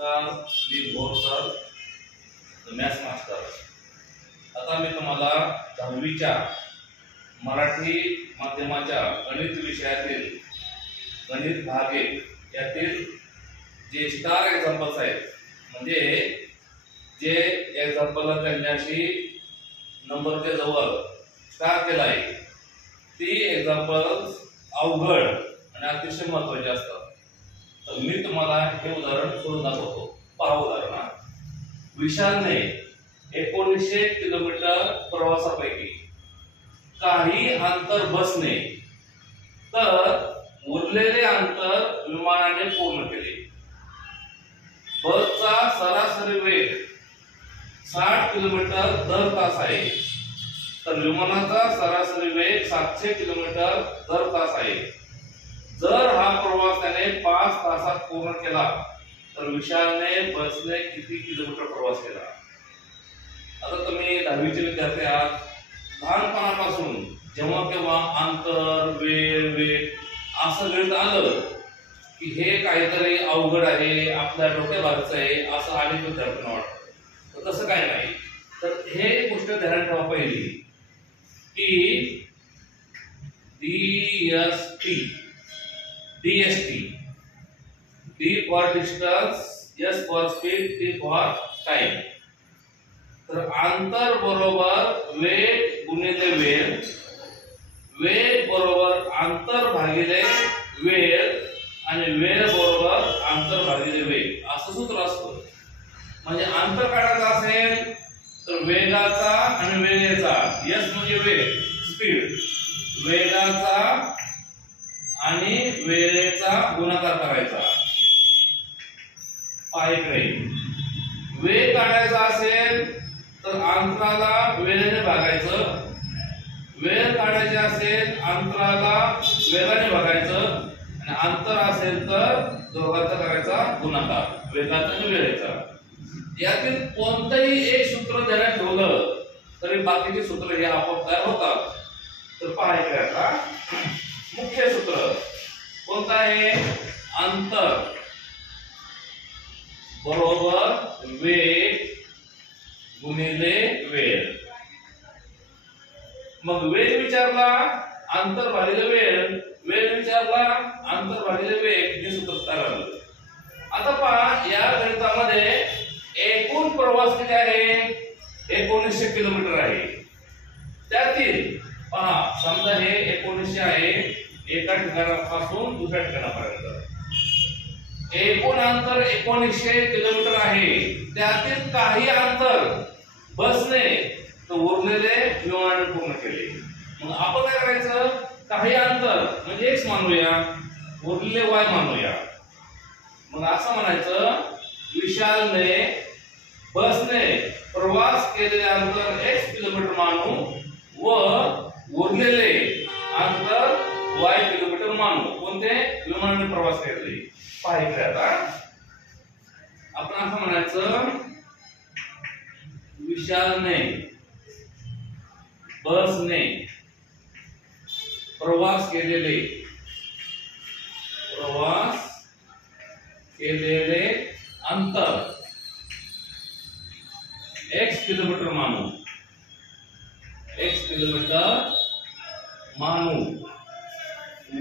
मी Bhor sir maths master. आता मी तुम्हाला 10वीच्या मराठी माध्यमाच्या गणित विषयातील गणित भाग 1 यातील जे स्टार एक्झाम्पल्स आहेत, म्हणजे जे एक्झाम्पल त्यांच्याशी नंबरच्या जवळ स्टार केला आहे, ती एक्झाम्पल्स अवघड आणि अतिशय महत्त्वाचे असतात। तर मी तुम्हाला हे उदाहरण सोडून दाखवतो। पहा उदाहरण, विशालने 1900 किलोमीटर प्रवासापैकी काही अंतर बसने तर उरलेले अंतर विमानाने पूर्ण केले। बसचा सरासरी वेग 60 किलोमीटर दर तास आहे, तर विमानाचा सरासरी वेग 700 किलोमीटर दर तास आहे। जर हा प्रवास त्याने 5 तासात पूर्ण केला तर विशालने बसने किती किलोमीटर प्रवास केला? आता तुम्ही 10वीचे विद्यार्थी आहात। लहानपणापासून जेव्हा केव्हा अंतर, वेग असं गणित आलं की हे काहीतरी अवघड आहे, आपल्या डोक्याबाहेरचं आहे असं अनेक विद्यार्थ्यांना वाटतं। तर तसं काय नाही। तर हे गोष्ट ध्यानात ठेवा पहिली की DST, D for distance, S for speed, T for time। तर अंतर बरोबर वेग गुणिले वेळ, वेग बरोबर अंतर भागिले वेळ आणि वेळ बरोबर अंतर भागिले वेग असं सूत्र असतं। म्हणजे अंतर काढायचं असेल तर वेगाचा आणि वेळेचा, S म्हणजे वेग स्पीड, वेगाचा आणि वेळेचा गुणाकार करायचा। पायकडे वेग काढायचा असेल तर अंतराला वेळेने भागायचं, वेळ काढायचे असेल अंतराला वेगाने भागायचं, आणि अंतर असेल तर दोघांचा करायचा गुणाकार, वेगाचा आणि वेळेचा। यातील कोणतंही एक सूत्र ध्यानात ठेवलं तरी बाकीचे सूत्र हे आपोआप तयार होतात। तर पाहायचं आता मुख्य सूत्र कोणतं आहे? अंतर बरोबर वेग गुणिले वेळ। मग वेग विचारला अंतर भागिले वेळ, वेळ विचारला अंतर भागिले वेग, हे सूत्र तयार झालं। आता पहा या गणितामध्ये एकूण प्रवास किती आहे? 1900 किलोमीटर आहे। त्यातील पहा समजा हे 1900 आहे एका ठिकाणापासून दुसऱ्या ठिकाणापर्यंत, एकूण अंतर 1900 किलोमीटर आहे। त्यातील काही अंतर बसने तर उरलेले विमानाने पूर्ण केले। मग आपण काय करायचं? काही अंतर म्हणजे x मानूया, उरलेले y मानूया। मग असं म्हणायचं विशालने बसने प्रवास केलेले अंतर x किलोमीटर मानू व उरलेले अंतर y किलोमीटर मानू। कोणते? विमानाने प्रवास केले। पाहिजे आता आपण असं म्हणायचं विशालने बसने प्रवास केलेले अंतर x किलोमीटर मानू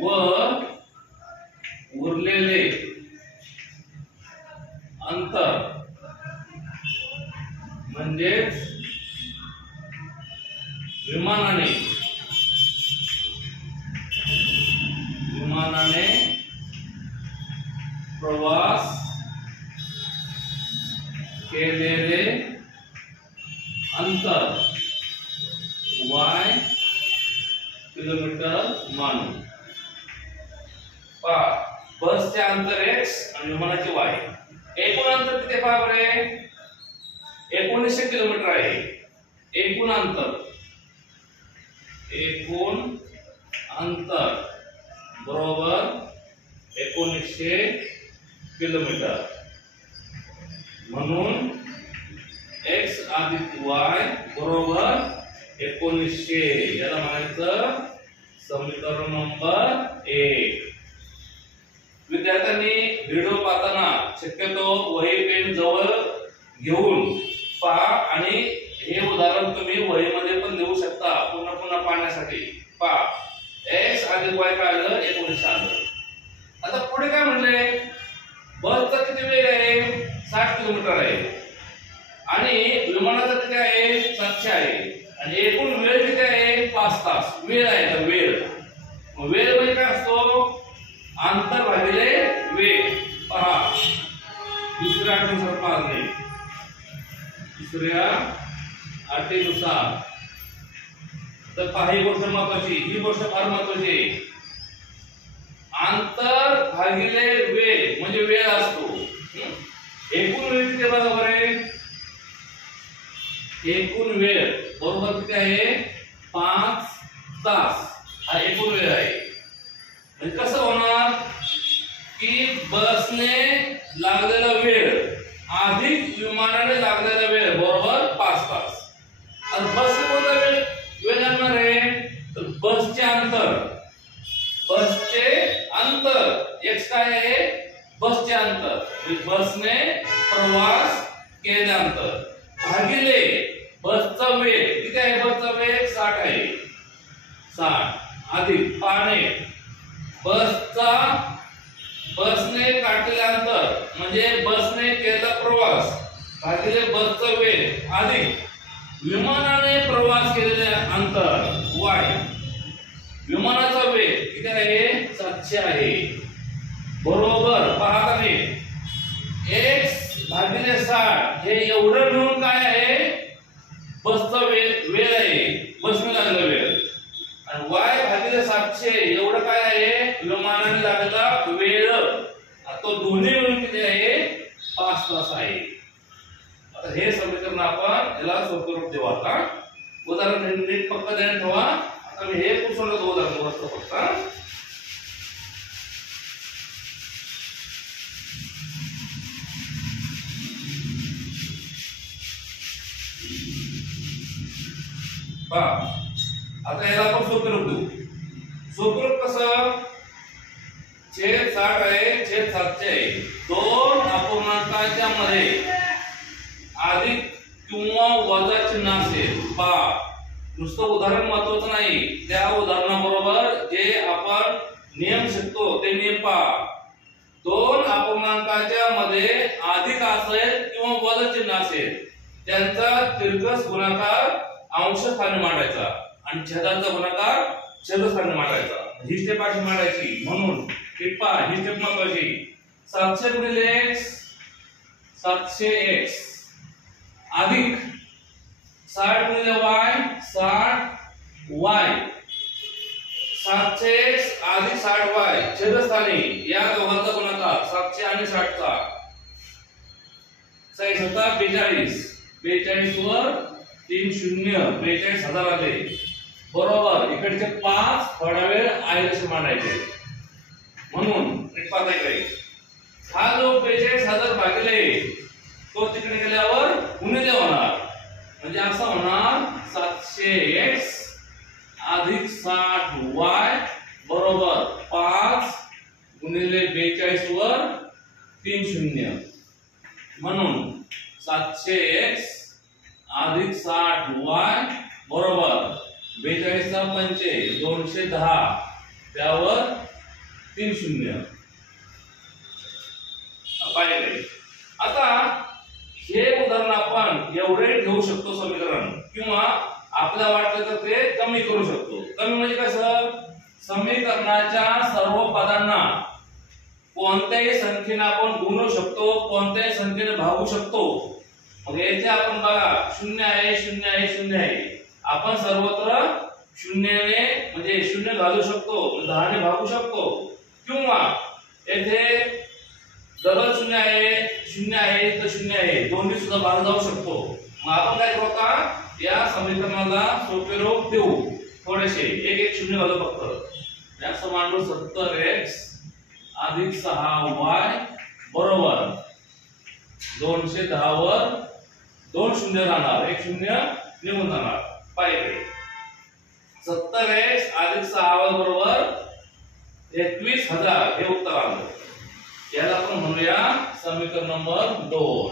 व उरलेले अंतर म्हणजे विमानाने प्रवास केलेले अंतर y किलोमीटर मानू। पहा बसचे अंतर x आणि विमानाचे y। एकूण अंतर किती पहा बरे? 1900 किलोमीटर आहे। एकूण अंतर बरोबर 1900 किलोमीटर, म्हणून x अधिक y बरोबर 1900। याला म्हणायचं समीकरण नंबर 1। विद्यार्थ्यांनी व्हिडिओ पाहताना शक्यतो वही पेन जवळ घेऊन पहा आणि हे उदाहरण तुम्ही वहीमध्ये पण लिहू शकता पुन्हा पुन्हा पाहण्यासाठी. पहा x अधिक y काय आलं 19 आलं. आता पुढे काय म्हणले, बसचा किती वेग आहे 60 किलोमीटर आहे आणि विमानाचा किती आहे 700 आहे आणि एकूण वेळ किती आहे 5 तास वेळ आहे. तर वेळ म्हणजे काय असतो अंतर भागिले वेग. पहा दुसऱ्या अटीनुसार पाहणे, दुसऱ्या अटीनुसार तर पहा ही गोष्ट महत्वाची, ही गोष्ट फार महत्वाची आहे. अंतर भागिले वेग म्हणजे वेळ असतो. एकूण वेळ किती बरोबर आहे, एकूण वेळ बरोबर किती आहे 5 तास. हा एकूण वेळ आहे. म्हणजे कसं होणार की बसने लागलेला वेळ अधिक विमानाने लागलेला वेळ बरोबर 5 तास. आणि बसने कोणता वेळ लागणार आहे तर बसचे अंतर, बसचे अंतर x काय आहे बसचे अंतर, बसने प्रवास केल्यानंतर भागिले बसचा वेग किती आहे, बसचा वेग 60 आहे 60 अधिक पाने बसने काढलेले अंतर म्हणजे बसने केलेला प्रवास भागिले बसचा वेग अधिक विमानाने प्रवास केलेले अंतर y. विमानाचा वेग किती आहे 700 आहे बरोबर. पहा तुम्ही x भागिले 60 हे एवढं मिळून काय आहे बसचा वेळ आहे बसने लागलेला वेळ आणि y भागिले 700 एवढं काय आहे विमानाने लागलेला वेळ. तो दोन्ही मिळून किती आहे 5 तास आहे. आता हे समीकरण आपण याला स्वरूप देऊ. आता उदाहरण नीट पक्का ध्यान ठेवा. आता मी हे पुसवलं उदाहरण वरचं फक्त. पहा आता याला आपण स्वरूप देऊ. स्वरूप कसं छेद 60 आहे छेद 700 आहे. दोन अपूर्णांकाच्या मध्ये अधिक किंवा वजा चिन्ह असेल. पहा नुसतं उदाहरण महत्वाचं नाही, त्या उदाहरणाबरोबर जे आपण नियम शिकतो ते नियम पहा. दोन अपूर्णांकाच्या मध्ये अधिक असेल किंवा वजा चिन्ह असेल त्यांचा तिरकस गुणाकार अंश स्थानी मांडायचा आणि छेदाचा गुणाकार छेदस्थानी मांडायचा. ही स्टेप अशी मांडायची. म्हणून पहा ही स्टेप महत्वाची. 700 गुणिले x 700x अधिक 60 गुणिले y 60y 700x अधिक 60y छेदस्थानी या दोघांचा गुणाकार 700 आणि 60 चा 42 42 वर 3 शून्य 42,000 आले बरोबर. इकडचे 5 थोडा वेळ आयलसे मांडायचे. म्हणून एक पाहता इकडे हा जो 42,000 भागिले तो तिकडे गेल्यावर गुणिले होणार म्हणजे असं होणार 700x अधिक 60y बरोबर 5 गुणिले 42 वर 3 शून्य. म्हणून 700x अधिक 60y बरोबर 42 चा 5 210 त्यावर 3 शून्य. आता हे उदाहरण आपण एवढे ठेवू शकतो समीकरण किंवा आपल्याला वाटलं तर ते कमी करू शकतो. कमी म्हणजे कसं समीकरणाच्या सर्व पदांना कोणत्याही संख्येने आपण गुणू शकतो कोणत्याही संख्येने भागू शकतो. मग याचे आपण बघा 0 आहे 0 आहे 0 आहे आपण सर्वत्र शून्याने म्हणजे 0 घालू शकतो 10 ने भागू शकतो किंवा येथे डबल 0 आहे तर 0 आहे दोन्ही सुद्धा भाग जाऊ शकतो. मग आपण काय करू का या समीकरणाला सोपे रूप देऊ. थोडेसे एक एक शून्य घालू फक्त. याचं मांडू 70x अधिक 6y बरोबर 210 वर 2 शून्य राहणार 1 शून्य निघून जाणार. पाहिजे 70x अधिक 6y बरोबर 21,000 हे उत्तर आलं. याला आपण म्हणूया समीकरण नंबर 2.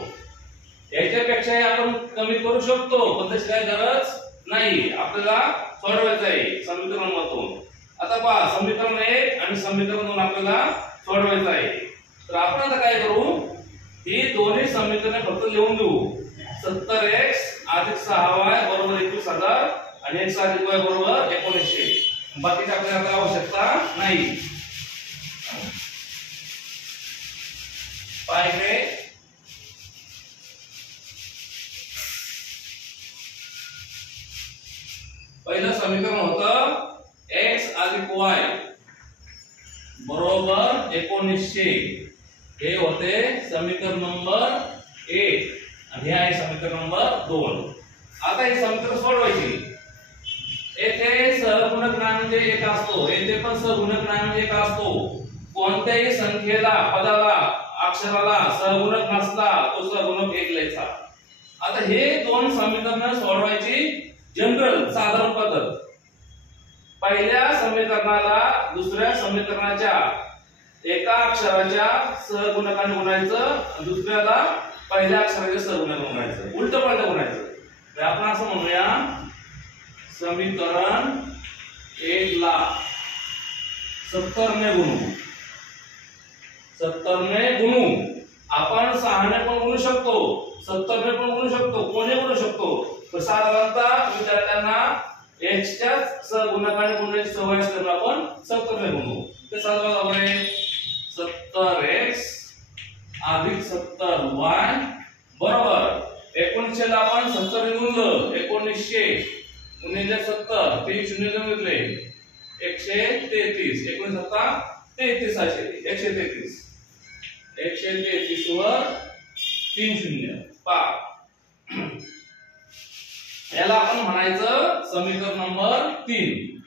याच्यापेक्षाही आपण कमी करू शकतो, पण तशी काय गरज नाही. आपल्याला सोडवायचं आहे समीकरण नंबर 2. आता पहा, समीकरण 1 आणि समीकरण 2 आपल्याला सोडवायचं आहे. तर आपण आता काय करू, ही दोन्ही समीकरणे फक्त लिहून देऊ. 70x अधिक 6y बरोबर 21,000 आणि x अधिक y बरोबर 1900. बाकीची आपल्याला आवश्यकता नाही. पाहिजे पहिलं समीकरण होतं x अधिक y बरोबर 1900. हे होते समीकरण नंबर 1 आणि हे आहे समीकरण नंबर 2. आता हे समीकरण सोडवायची. येथे सहगुणक म्हणजे 1 असतो, येथे पण सहगुणक म्हणजे 1 असतो. कोणत्याही संख्येला, पदाला, अक्षराला सहगुणक नसला तो सहगुणक 1 लिहायचा. आता हे दोन समीकरण सोडवायची जनरल साधारण पद्धत. पहिल्या समीकरणाला दुसऱ्या समीकरणाच्या एका अक्षराच्या सहगुणकाने गुणायचं, दुसऱ्याला पहिल्या अक्षराच्या सहगुणकाने गुणायचं, उलट पलट गुणायचं. आपण असं म्हणूया, समीकरण 1 ला 70 ने गुणू. 70 ने गुणू. आपण 6 ने पण गुणू शकतो, 70 ने पण गुणू शकतो, कोणी गुणू शकतो. तर साधारणतः विद्यार्थ्यांना x च्या सहगुणकाने गुणण्याची सवय असल्यामुळे आपण 70 ने गुणू. ते साधा बरोबर आहे 70x अधिक 70y बरोबर 1900 ला आपण 70 ने गुणलं. 1900 गुणिले 70 3 शून्य घेतले 133. 19 33 असे 133. 133 वर 3 शून्य. पहा, याला आपण म्हणायचं समीकरण नंबर 3.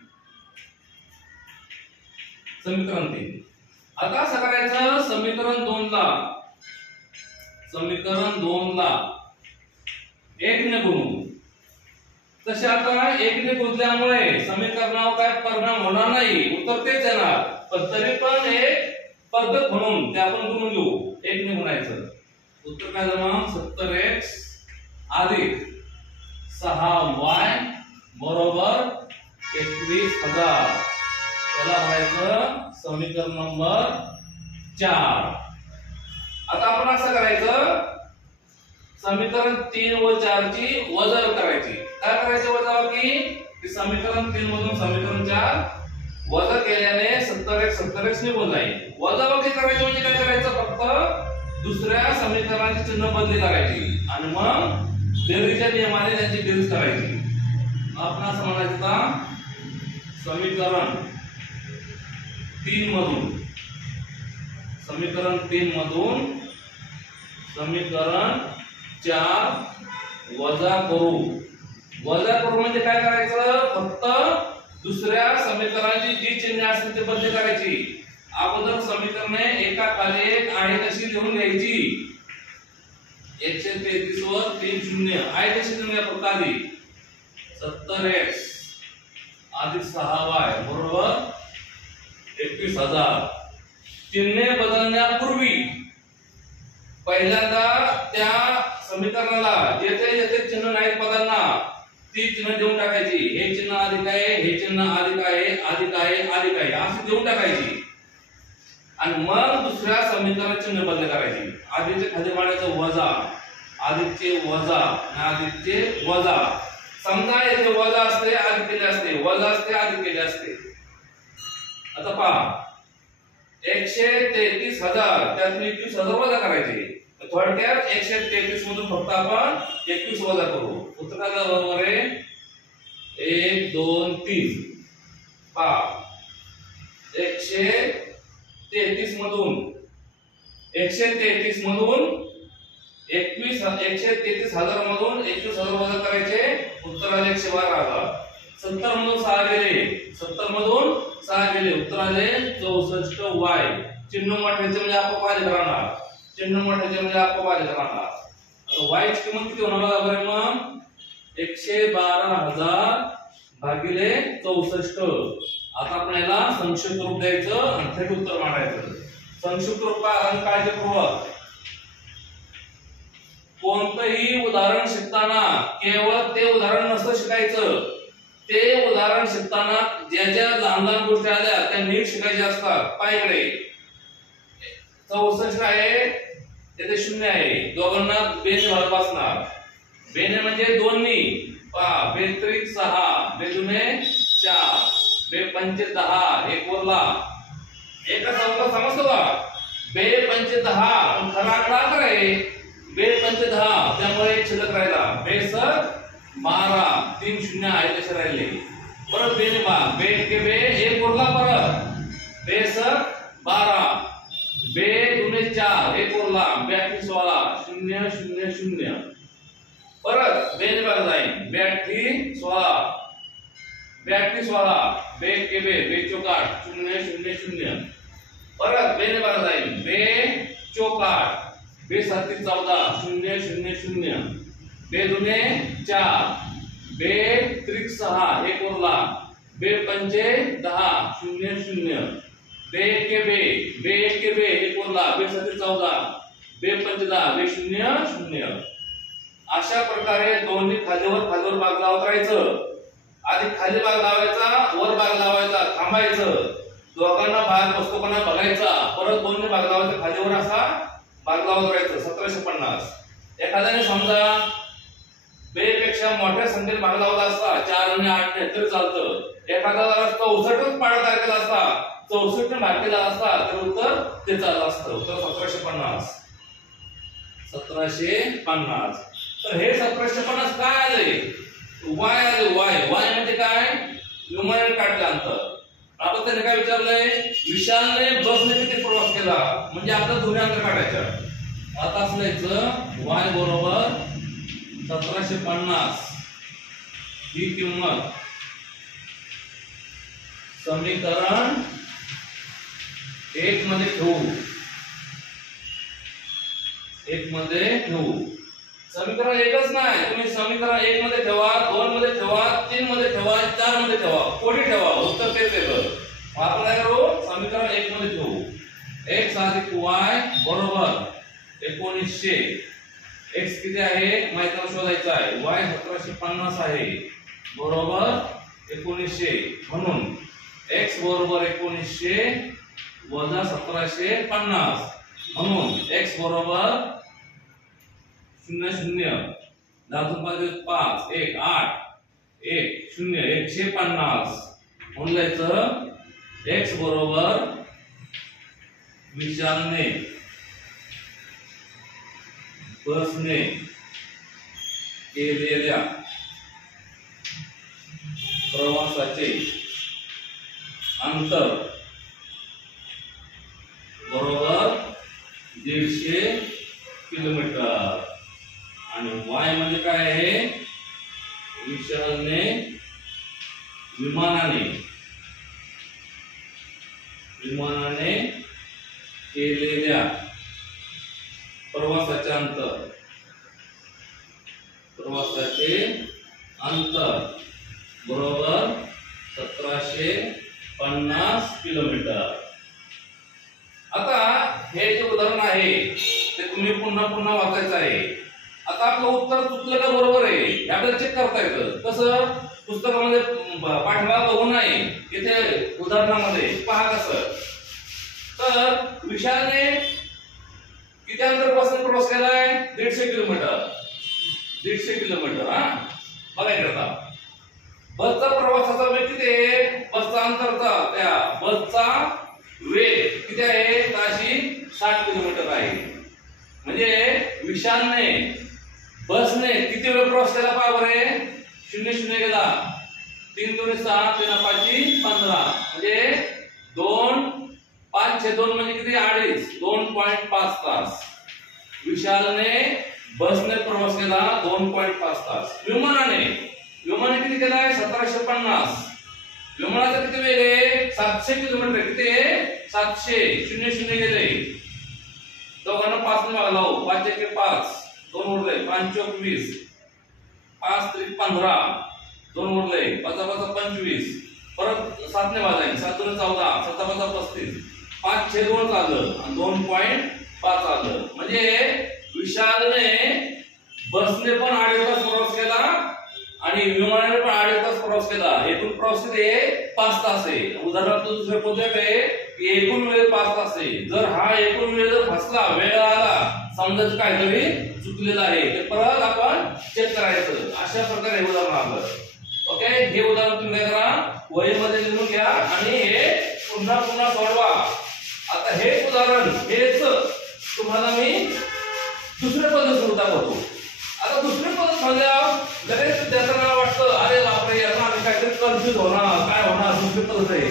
समीकरण 3. आता असं करायचं, समीकरण 2 ला 1 ने गुणू. तसे आता 1 ने गुणल्यामुळे समीकरणावर काय परिणाम होणार नाही, उत्तर तेच येणार. पण तरी पण एक पद्धत म्हणून ते आपण गुणून घेऊ. 1 ने गुणायचं. उत्तर काय झालं, 70x अधिक 6y बरोबर 21,000. याला म्हणायचं समीकरण नंबर 4. आता आपण असं करायचं, समीकरण 3 व 4 ची वजाबाकी करायची. काय करायची वजाबाकी? समीकरण 3 मधून समीकरण 4 वजा केल्याने 70x निघून जाईल. वजाबाकी करायची म्हणजे काय करायचं, फक्त दुसऱ्या समीकरणाची चिन्ह बदली करायची आणि मग बेरीजच्या नियमाने त्यांची बेरीज करायची. आपण असं म्हणायचं का, समीकरण 3 मधून समीकरण 4 वजा करू. वजा करू म्हणजे काय करायचं, फक्त दुसऱ्या समीकरणाची जी चिन्हे असतील ते बदली करायची. अगोदर समीकरणे एका खाली एक आहे तशी लिहून घ्यायची. 133 वर 3 शून्य आहे तशी लिहून घ्या. फक्त आधी 70x अधिक 6y बरोबर 21,000. चिन्हे बदलण्यापूर्वी पहिल्यांदा त्या समीकरणाला जेथे जेथे चिन्ह नाहीत पदांना ती चिन्ह देऊन टाकायची. हे चिन्ह अधिक आहे, हे चिन्ह अधिक आहे, अधिक आहे, अधिक आहे अशी देऊन टाकायची. आणि मग दुसऱ्या समीकरणाचे चिन्ह बदल करायची. आधीचे खाली मांडायचं वजा, अधिकचे वजा आणि अधिकचे वजा. समजा येथे वजा असते, अधिक केले असते, वजा असते, अधिक केले असते. आता पहा, 133,000 त्यातून 21,000 वजा करायचे. थोडक्यात 133 मधून फक्त आपण 21 वजा करू. उत्तराला बरोबर आहे 1 2 3. पहा, 133 मधून 133 मधून 133,000 मधून 21,000 वजा करायचे. उत्तराला 112,000. 70 मधून 6 गेले, 70 मधून 6 गेले. उत्तराले 64y. चिन्ह मोठ्याचे म्हणजे अपवाद राहणार, चिन्ह मोठ्याचे म्हणजे अपवाद राहणार. आता y ची किंमत किती होणार बरं मग, 112,000 भागिले 64. आता आपण याला संक्षिप्त रूप द्यायचं आणि थेट उत्तर मांडायचं. संक्षिप्त रूपात काळजीपूर्वक कोणतंही उदाहरण शिकताना केवळ ते उदाहरण नसतं शिकायचं, ते उदाहरण शिकताना ज्या ज्या लहान लहान गोष्टी आल्या त्या नीट शिकायच्या असतात. पायकडे 64 आहे, येथे 0 आहे, दोघांना बेने भाग बसणार. बेने म्हणजे दोन्ही, बेत्रिक 6, बेदुने 4, बेपंचे 10, एक वरला एका चौका समजतो का? बेपंचे 10 खरा आकडा आहे, बेपंचे 10 त्यामुळे एक शिल्लक राहिला. बेसक 12, 3 0 आहे तसे राहिले. परत बेने भाग, बे के बे एक उरला, परत बेसक 12, बे दुने 4 एक उरला, 82 16 0 0 0. परत बेने भाग जाईल, 82 16, 82 16, बे के बे चौक 8 0 0 0. परत बेने भाग जाईल, बे चौक 8, बे 7 14 0 0 0, बे दुने 4, बे त्रिक 6 एक उरला, बे पंचे 10 0 0, बे के बे एक उरला, बे 7 14, बे पंचे 10, बे 0 0. अशा प्रकारे दोन्ही खालीवर भाग लावत राहायचं. आधी खाली भाग लावायचा, वर भाग लावायचा, थांबायचं, दोघांना भाग बसतो का बघायचा, परत दोन्ही भाग लावायचा, खालीवर असा भाग लावत राहायचं. 1750. एखाद्याने समजा बे पेक्षा मोठ्या संख्येने भाग लावला असता, 4 आणि 8 ने तर चालतं. एखाद्याला 64च पाडा तयार केला असता, 64 ने भाग केला असता तर उत्तर ते चाललं असतं. उत्तर 1750. 1750. तर हे 1750 काय आले? वाय आले. वाय म्हणजे काय? न्यूमरेटर काढले अंतर. आपण त्याने काय विचारलंय? विशालने बसने किती प्रवास केला, म्हणजे आपल्याला दोन्ही अंतर काढायचं. आता असल्याचं वाय बरोबर 1750 ही किंमत समीकरण 1 मध्ये ठेवू. समीकरण एकच नाही, तुम्ही समीकरण 1 मध्ये ठेवा, 2 मध्ये ठेवा, 3 मध्ये ठेवा, 4 मध्ये ठेवा, कोणी ठेवा, उत्तर तेच येतं. आपण काय करू? समीकरण 1 मध्ये ठेवू. x अधिक y बरोबर 1900. x किती आहे माहिती शोधायचं आहे. y 1750 आहे बरोबर 1900. म्हणून x बरोबर 1900 वजा 1750. म्हणून x बरोबर 0 0 10 5 1 8 1 0 150. म्हणून लिहायचं x बरोबर विशालने बसने केलेल्या प्रवासाचे अंतर बरोबर 150 किलोमीटर. आणि y म्हणजे काय आहे? विशालने विमानाने केलेल्या प्रवासाचे अंतर बरोबर 1750 किलोमीटर. आता हे जे उदाहरण आहे ते तुम्ही पुन्हा वाचायचं आहे. आता आपलं उत्तर चुकलं का बरोबर आहे हे आपल्याला चेक करता येतं. कसं? पुस्तकामध्ये पाठवा बघून नाही, इथे उदाहरणामध्ये पहा कसं. तर विशालने किती अंतरापासून प्रवास केलाय? 150 किलोमीटर. 150 किलोमीटर. बघा इकडे बसचा प्रवासाचा वेग किती आहे? बसचा अंतरचा त्या बसचा वेग किती आहे? ताशी 60 किलोमीटर आहे. म्हणजे विशालने बसने किती वेळ प्रवास केला पहा बरे. 0 0 गेला, 3 2 6 3 5 15, म्हणजे 2 5 6 2 म्हणजे किती? 2.5 2.5 तास. विशालने बसने प्रवास केला 2.5 तास. विमानाने किती केलाय? 1750. विमानाचा किती वेग आहे? 700 किलोमीटर. किती आहे? 700. 0 0 गेले, दोघांना 5 ने भाग लावू. 5 1 5, 2 उरले, 5 चौक 20, 5 3 15, 2 उरले, 5 5 25. परत 7 ने भाग जाईल, 7 2 14, 7 5 35, 5/2 आलं आणि 2.5 आलं. म्हणजे विशालने बसने पण 2.5 तास प्रवास केला आणि विमानाने पण 2.5 तास प्रवास केला. एकूण प्रवास किती आहे? 5 तास आहे. उदाहरणार्थ दुसरे पद्धत आहे की एकूण वेळ 5 तास आहे. जर हा एकूण वेळ जर फसला, वेळ आला, समजा काहीतरी चुकलेलं आहे, ते परत आपण चेक करायचं. अशा प्रकारे हे उदाहरण आलं. ओके, हे उदाहरण तुम्ही काय करा, वहीमध्ये लिहून घ्या आणि हे पुन्हा पुन्हा सोडवा. आता हेच उदाहरण हेच तुम्हाला मी दुसऱ्या पद्धतीने दाखवतो. आता दुसरी पद्धत म्हणल्यावर लगेच विद्यार्थ्यांना वाटतं अरे बापरे, आता आम्ही काहीतरी कन्फ्युज होणार, काय होणार, दुसरी पद्धत आहे.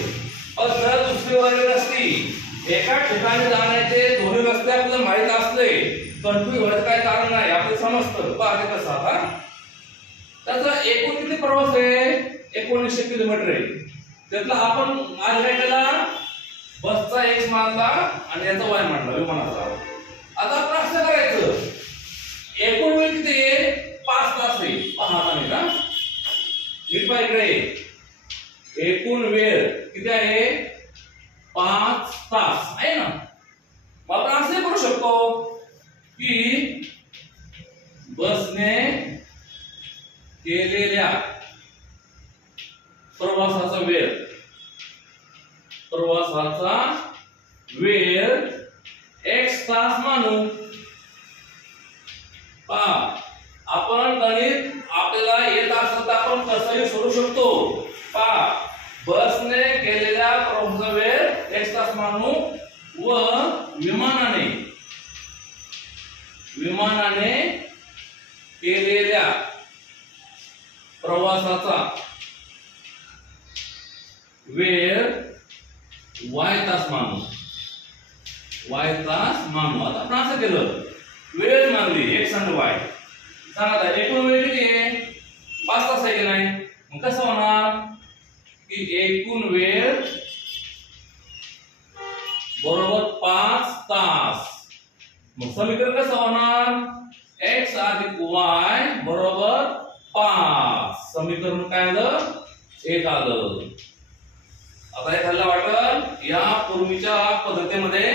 पण जर दुसरी वगैरे नसती, एका ठिकाणी जाण्याचे दोन्ही रस्ते आपल्याला माहित असले, कन्फ्युज व्हायचं काय कारण नाही, आपल्याला समजतं पहा ते कसं. आता त्याचा एकूण किती प्रवास आहे? 1900 किलोमीटर आहे. त्यातला आपण आज काय केला, बसचा एक्स मानला आणि याचा वाय मानला विमानाचा. आता आपण असं करायचं, एकूण वेळ किती आहे? 5 तास आहे. पहा आता नाही का, नीट पहा इकडे, एकूण वेळ किती आहे? 5 तास आहे ना. मग आपण असे करू शकतो की बसने केलेल्या प्रवासाचा वेळ x तास मानू. पहा, आपण गणित आपल्याला येत असेल तर आपण कसंही सोडू शकतो. पहा, बसने केलेल्या प्रवासाचा वेळ x तास मानू व विमानाने केलेल्या प्रवासाचा वेळ y तास मानू. आता आपण असं केलं, वेळ मानली x आणि y. सांगा एकूण वेळ किती आहे? 5 तास आहे की नाही. मग कसं होणार की एकूण वेळ बरोबर 5 तास. मग समीकरण कसं होणार? x अधिक y बरोबर 5. समीकरण काय आलं? 1 आलं. आता एखाद्याला वाटल या पूर्वीच्या पद्धतीमध्ये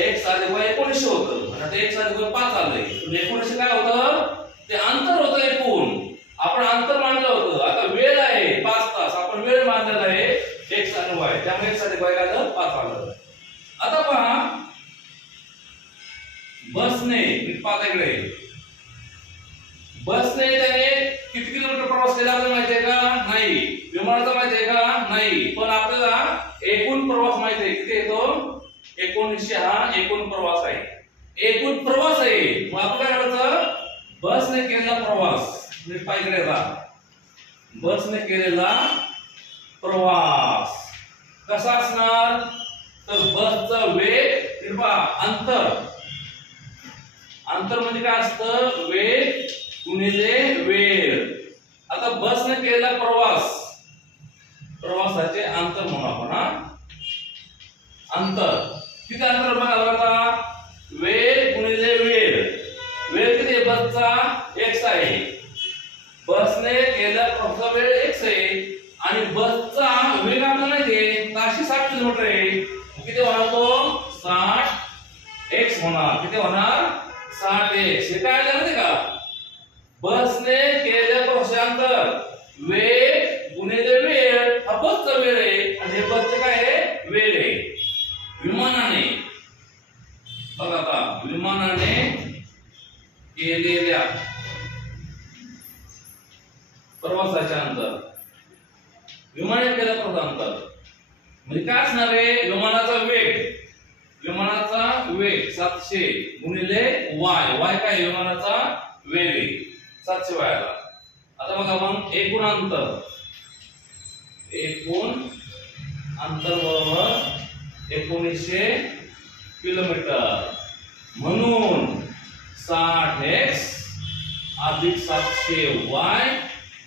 x अधिक y 1900 होतं आणि आता x अधिक y 5 आलंय. 1900 काय होतं? ते अंतर होतं एकूण. आपण अंतर मानलं होतं. आता वेळ आहे 5 तास, आपण वेळ मानलेला आहे x आणि y, त्यामुळे x अधिक y काय आलं? 5 आलं. आता पहा, बसने इकडे बसने त्याने किती किलोमीटर प्रवास केला आपल्याला माहिती आहे का? नाही. विमानाचा माहिती आहे का? नाही. पण आपल्याला एकूण प्रवास माहिती आहे. किती येतो? 1900 हा एकूण प्रवास आहे. एकूण प्रवास आहे. मग आपण काय करायचं? बसने केलेला प्रवास बसने केलेला प्रवास कसा असणार? तर बसचा वेग अंतर म्हणजे काय असतं? वेग गुणिले वेळ. आता बसने केलेला प्रवासाचे अंतर म्हणू आपण. अंतर किती अंतर बघा आता? वेळ गुणिले वेळ. वेळ किती आहे? बसचा x आहे. बसने केलेला प्रवासाचा वेळ x आहे आणि बसचा वेग आपल्याला माहिती आहे 460 किलोमीटर आहे. किती होणार तो? 60x होणार. किती होणार? 60x. हे काय झालं ते का? बसने केलेल्या प्रवासांतर वेग गुणिले वेळ हा बसचा वेळ आहे आणि हे बसचे काय आहे? वेळ आहे. विमानाने बघा आता, विमानाने केलेल्या प्रवासाचे अंतर, विमानाने केलेल्या प्रवासाचे अंतर म्हणजे काय असणार आहे? विमानाचा वेग 700 गुणिले y काय? विमानाचा वेग आहे 700 y आला. आता बघा मग एकूण अंतर बरोबर 1900 किलोमीटर. म्हणून 60x अधिक 700y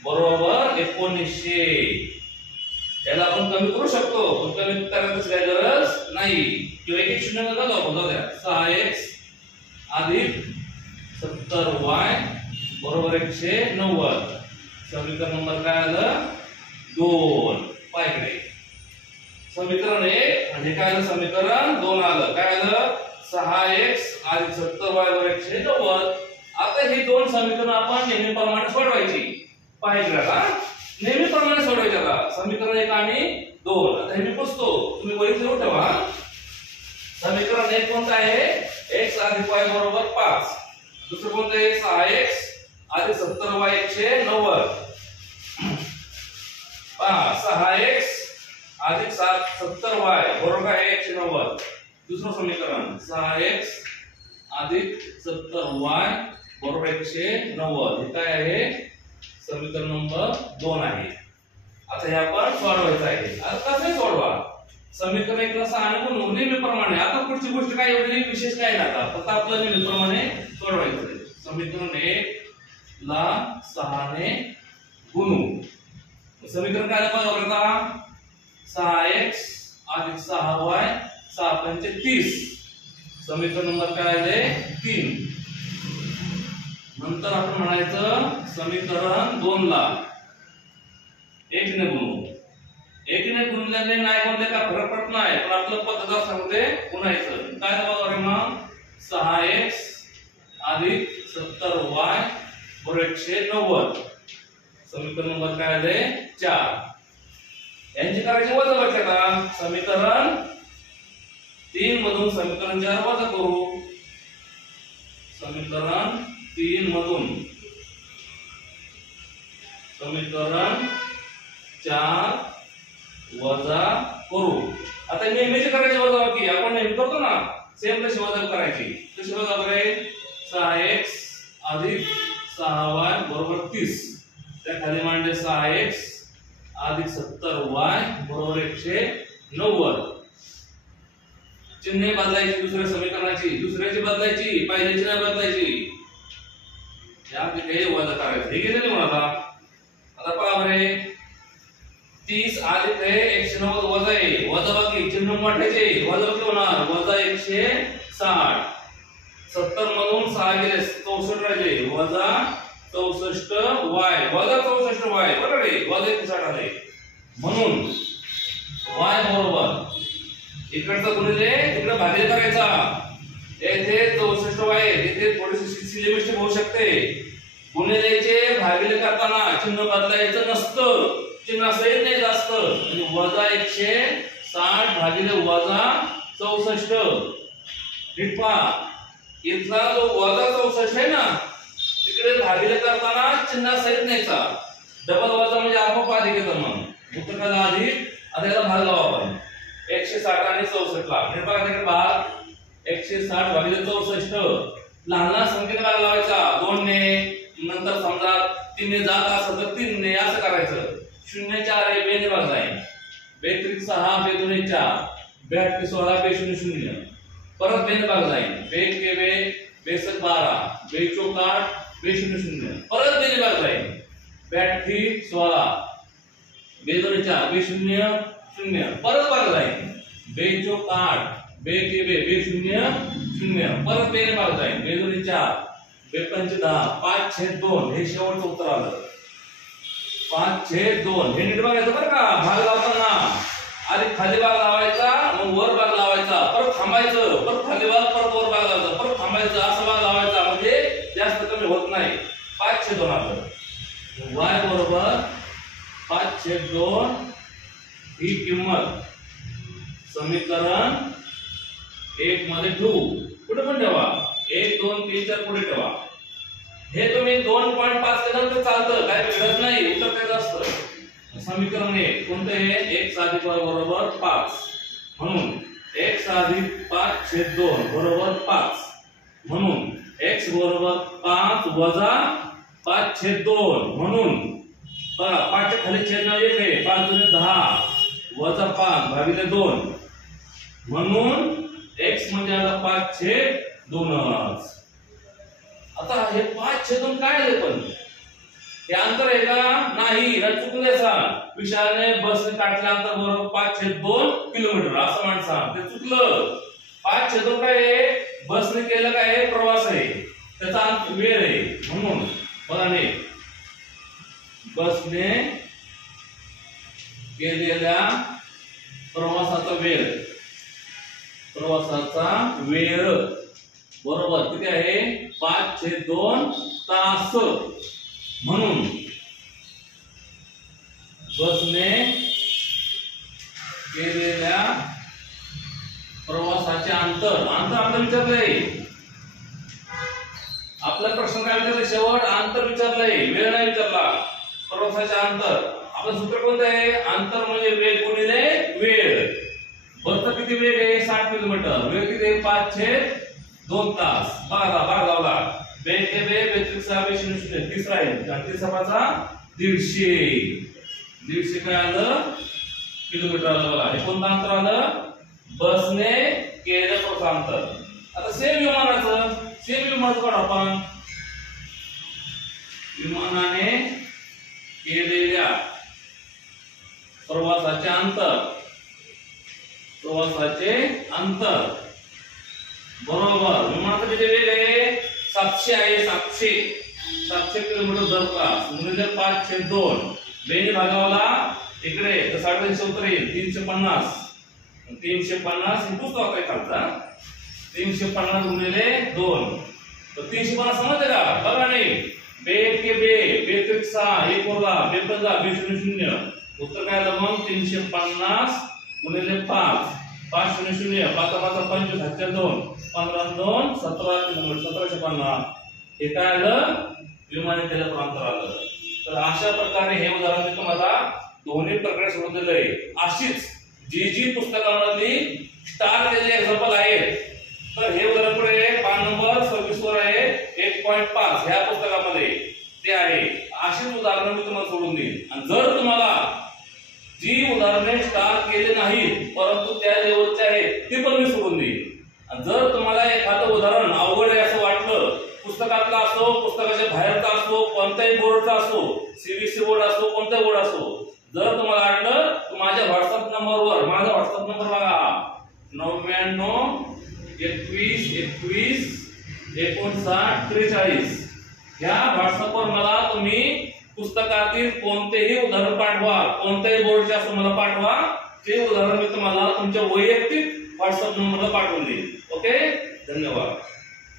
बरोबर 1900. याला आपण कमी करू शकतो, पण कमी करण्याची काही गरज नाही. किंवा एक शून्य नका जाऊ द्या. 6x अधिक 70y बरोबर 190. समीकरण नंबर काय आलं? 2. पाहिजे समीकरण 1 आणि काय आलं समीकरण 2 आलं. काय आलं 6x अधिक 70y वर 190. आता ही दोन समीकरण आपण नेहमीप्रमाणे सोडवायची. पाहिजे का नेहमीप्रमाणे सोडवायची. आता समीकरण 1 आणि 2 आता हे मी पुसतो, तुम्ही वही लिहून ठेवा. समीकरण 1 कोणतं आहे x अधिक y बरोबर 5. दुसरं कोणतं आहे 6x अधिक 70y 190. 6x अधिक 70y बरोबर आहे 190. दुसरं समीकरण 6x अधिक 70y बरोबर 190. हे काय आहे समीकरण नंबर 2 आहे. आता हे आपण सोडवायचं आहे. आता कसं सोडवा समीकरण 1 ला 6 ने गुणून नेहमीप्रमाणे. आता पुढची गोष्ट काय एवढी विशेष काय नाही. आता फक्त आपल्याला नेहमीप्रमाणे सोडवायचं आहे. समीकरण 1 ला 6 ने गुणू. समीकरण काय बरोबर आता 6x अधिक 6y 6 पंचे 30. समीकरण नंबर काय आहे 3. नंतर आपण म्हणायचं समीकरण 2 ला 1 ने गुणू. 1 ने गुणल्याने नाही गुणले का फरक पडत नाही, पण आपलं पद्धत सांगते गुणायचं. काय बरोबर मग 6x अधिक 70y बरोबर 190. समीकरण नंबर काय आहे 4. यांची करायची वजाबाकी. का समीकरण 3 मधून समीकरण 4 वजा करू. समीकरण 3 मधून समीकरण 4 वजा करू. आता नेहमीची करायची वजाबाकी आपण नेहमी करतो ना, सेम तशी वजा करायची. कशी वजा करे 6x अधिक 6y बरोबर 30. त्या खाली मांडले 6x अधिक 70y बरोबर 190. चिन्ह बदलायची दुसऱ्या समीकरणाची, दुसऱ्याची बदलायची, पहिल्याची नाही बदलायची. या ठिकाणी वजा करायचं. हे गेले म्हणून आता पहा बरे 30 अधिक आहे 190 वजा आहे. वजाबाकी चिन्ह मोठ्याचे वजाबाकी होणार वजा 160. 70 मधून 6 गेले 64 राहिले वजा 64y वजा 64y बरोबर आहे वजा 61 आले. म्हणून y बरोबर इकडचा गुणिले तिकडे भागिले करायचा. येथे 64y येथे थोडीशी सिली मिस्टेक होऊ शकते. गुणिलेचे भागिले करताना चिन्ह बदलायचं नसतं. चिन्ह सहित नाही जास्त. म्हणजे वजा 160 भागिले वजा 64. नीट पहा इथला जो वजा 64 आहे ना तिकडे भागिले करताना चिन्ह सहित नाहीचा. डबल वजा म्हणजे आपोआप अधिक येतं. मग उत्तर काय अधिक. आता याला भाग लावा आपण 160 आणि 64 ला. नीट बघा तिकडे भाग 160 भागिले 64. लहान लहान संख्येने भाग लावायचा 2 ने. नंतर समजा 3 ने जात असेल तर 3 ने असं करायचं. 0 4 आहे 2 ने भाग जाईल. 2 3 6 2 2 4 2 8 16 2 0 0 परत 2 ने भाग जाईल. 2 के 2 2 12 2 4 8 2 0 0 परत 2 ने भाग जाईल. 2 8 16 2 2 4 2 0 0 परत भाग जाईल. 2 4 8 2 के 2 0 0 परत 2 ने भाग जाईल. 2 2 4 2 5 10 5 6 2 हे शेवटचं उत्तर आलं. 5 6 2 हे नीट बघायचं बरं का. भाग लावताना आधी खाली भाग लावायचा मग वर भाग लावायचा परत थांबायचं परत खाली भाग परत वर भाग लावायचा परत थांबायचं असं भाग लावायचा. म्हणजे जास्त कमी होत नाही. 5 6 2 आलं. y बरोबर 5 6 2 ही किंमत समीकरण 1 मध्ये ठेवू. कुठे पण ठेवा 1 2 3 4 पुढे ठेवा. हे तुम्ही 2.5 केलं तर चालतं काय बिघडत नाही. उत्तर काय असतं समीकरण 1 कोणतं आहे x अधिक y बरोबर 5. म्हणून x अधिक 5 छेद 2 बरोबर 5. म्हणून x बरोबर 5 वजा 5 छेद 2. म्हणून बघा 5 च्या खाली छेद न येते 5 दुने 10 वजा 5 भागिले 2. म्हणून x म्हणजे आता 5 छेद 2. आता हे 5 छेद 2 काय आहे पण हे अंतर आहे का नाही ना चुकलेसा. विशालने बसने काढले अंतर बरोबर 5 छेद 2 किलोमीटर असं माणसा ते चुकलं. 5 छेद 2 काय आहे बसने केलं काय आहे प्रवास आहे त्याचा वेळ आहे. म्हणून बघा ने बसने केलेल्या प्रवासाचा वेळ, प्रवासाचा वेळ बरोबर किती आहे 5/2 तास. म्हणून बसने केलेल्या प्रवासाचे अंतर आपल्याला विचारलंय. आपला प्रश्न काय विचारलाय? शेवट अंतर विचारलंय, वेळ नाही विचारला. प्रवासाचे अंतर आपलं सूत्र कोणतं आहे? अंतर म्हणजे वेग गुणिले वेळ. बसचा किती वेग आहे? 60 किलोमीटर. वेळ किती आहे? 5/2 तास. बघा वेग हे वेग व्यतिरिक्त 20 तिसरा आहे आणि तिसराचा 150 काय आलं? किलोमीटर आलं. बघा हे कोणतं अंतर आलं? बसने केलेलं प्रवासाचं अंतर. आता सेम विमानाचं काढू आपण. विमानाने केलेल्या प्रवासाचे अंतर बरोबर. विमानाचा किती वेग आहे? 700 आहे. 700 किलोमीटर दर तास गुणिले 5/2. वेग भागावला इकडे तर 350 उत्तर येईल. 350 हे पुस्तक आहे खालचा. 350 गुणिले 2 तर 350 समजते का? बघा नाही बेग के बेग 6 1 वरला बेग 20 उत्तर काय आलं मग? 350 गुणिले 5 500 5 5 25 2 15 2 17 किलोमीटर 1750. हे काय आलं? विमानाने केलेलं अंतर आलं. तर अशा प्रकारे हे उदाहरण मी तुम्हाला दोन्ही प्रकारे सोडवलेलं आहे. अशीच जी पुस्तकांमधली स्टार केलेले एक्झाम्पल आहेत. तर हे उदाहरण पुढे पान नंबर 26 वर आहे 1.5 ह्या पुस्तकामध्ये ते आहे. अशीच उदाहरणं मी तुम्हाला सोडून देईन. आणि जर तुम्हाला जी उदाहरणे स्टार केले नाहीत परंतु त्या लेवलचे आहेत ती पण मी सोडून देईन. आणि जर तुम्हाला एखादं उदाहरण अवघड आहे असं वाटलं, पुस्तकातला असो पुस्तकाच्या बाहेरचा असो कोणत्याही बोर्डचा असो सीबीएसई बोर्ड असो कोणताही बोर्ड असो, जर तुम्हाला वाटलं तर माझ्या व्हॉट्सअप नंबरवर, माझा व्हॉट्सअप नंबर बघा 99 21 21 59 43 या व्हॉट्सअपवर मला तुम्ही पुस्तकातील कोणतेही उदाहरण पाठवा, कोणत्याही बोर्डचे असो मला पाठवा. ते उदाहरण मी तुम्हाला तुमच्या वैयक्तिक व्हॉट्सअप नंबरला पाठवून देईन. ओके, धन्यवाद.